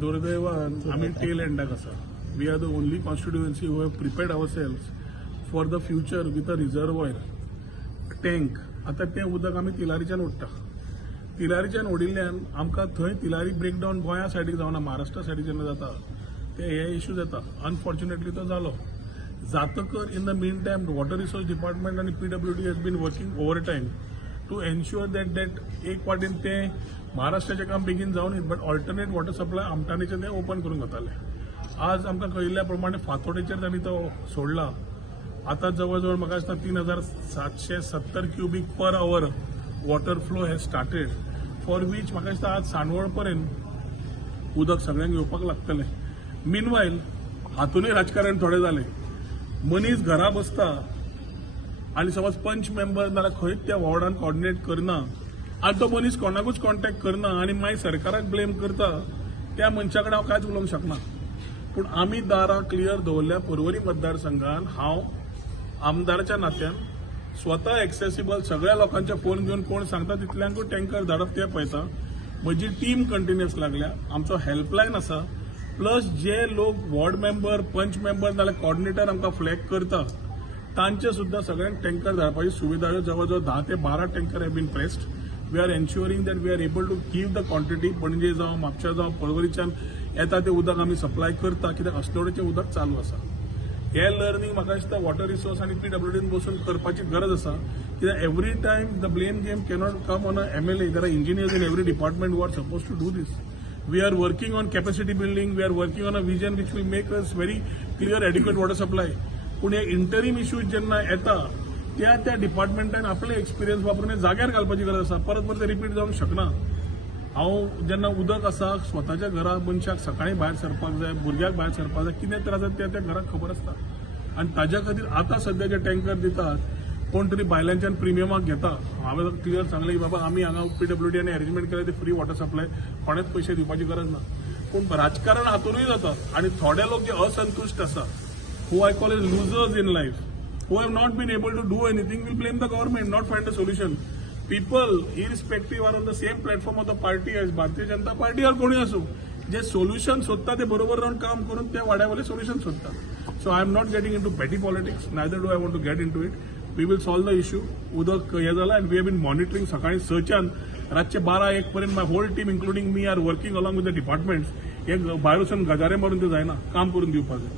दुर्दैवान आम्ही टेल एंडाक आसा. We are the only constituency who have prepared ourselves for the future with a reservoir tank. आता तें उदक आमी तिलारीच्यान ओडटा. तिलारीच्यान ओडिल्ल्यान आमकां थंय तिलारी ब्रेकडावन गोंया सायडीक जावना, महाराष्ट्रा सायडीक जेन्ना जाता ते हे इश्यू जाता. अनफॉर्च्युनेटली तो जालो. जातकर in the mean time water resource department आणि PWD has been working over time to ensure that एक वाटेन ते महाराष्ट्राचें काम बेगीन जावन न्ही, बट ऑल्टरनेट वॉटर सप्लाय आमटाणीचें ते ओपन करून जाताले. आज आमकां कळिल्ल्या प्रमाणे फातोडेचेर तांणी तो सोडला. आता जवळ म्हाका दिसता 3770 cubic per hour water flow has started, for which म्हाका दिसता आज सांडवळ पर्यंत उदक सगळ्यांक येवपाक लागतलें. मीनवायल हातूनय राजकारण थोडें जालें. मनीस घरा बसता आनी समज पंच मेंबर नाल्यार खंयच त्या वॉर्डान कॉर्डिनेट करना आनी तो मनीस कोणाकूच कॉन्टॅक्ट करना आनी मागीर सरकाराक ब्लेम करता, त्या मनशा कडेन हांव कांयच उलोवंक शकना. पूण आमी दारां क्लियर दवरल्या. पर्वरी मतदारसंघात हांव आमदाराच्या नात्यान स्वता एक्सेसिबल सगळ्या लोकांचे फोन घेवन कोण सांगता तितल्यांकूच टँकर धाडप ते पळयता. म्हजी टीम कंटिन्युअस लागल्या. आमचो हेल्पलायन आसा. प्लस जे लोक वॉर्ड मेंबर, पंच मेंबर नाल्यार कॉर्डिनेटर आमकां फ्लॅग करता तांचे सुद्धा सगळ्यांक टँकर धाडपाची सुविधा जवळ 10 ते 12 tanker have been pressed. We are ensuring that we are able to give the quantity. Panaji जावं म्हापशा जावं पर्वरीच्यान येता तें उदक आमी सप्लाय करता, कित्याक अस्नोडेचें उदक चालू आसा. हे लर्निंग म्हाका दिसता वॉटर रिसोर्स आनी PWDन बसून करपाची गरज आसा. कित्याक every time the blame game cannot come on a MLA. There are engineers in every department who are suppose to do this. We are working on capacity building. We are working on a vision which will make us very clear adequate water supply. पण हे interim issues जेन्ना येता त्या डिपार्टमेंटान आपले experience वापरून जाग्यार घालपाची गरज आसा. परत ते रिपीट जावंक शकना. हांव जेन्ना उदक आसा स्वताच्या घरा मनशाक सकाळी भायर सरपाक जाय, भुरग्याक भायर सरपाक जाय, कितें त्रास जाता त्या घराक खबर आसता. आनी ताज्या खातीर आतां सध्या जे टँकर दितात कोण तरी भायल्यांच्यान प्रिमियमाक घेता. हांवें क्लियर सांगलें की बाबा आमी हांगा PWDन अरेंजमेंट केलें ते फ्री वॉटर सप्लाय, कोणेच पयशे दिवपाची गरज ना. पूण राजकारण हातूनय जाता. आनी थोडे लोक जे असंतुश्ट आसा, who I call is losers in life, who have not been able to do anything, will blame the government, not find a solution. People irrespective are on the same platform of the party as Bharatiya Janata party or कोणी असो, जे solution सोदता ते बरोबर रावन काम करून त्या वाड्यावयले सोल्युशन सोदता. So I am not getting in to petty politics, neither do I want to get in to it. We will solve the issue. उदक हे जालां and we have been monitoring. सकाळी 6च्यान रातचे 12-1 पर्यंत my whole team including me are working along with the departments. हे भायर वचून गजारे मारून ते जायना, काम करून दिवपाक जाय.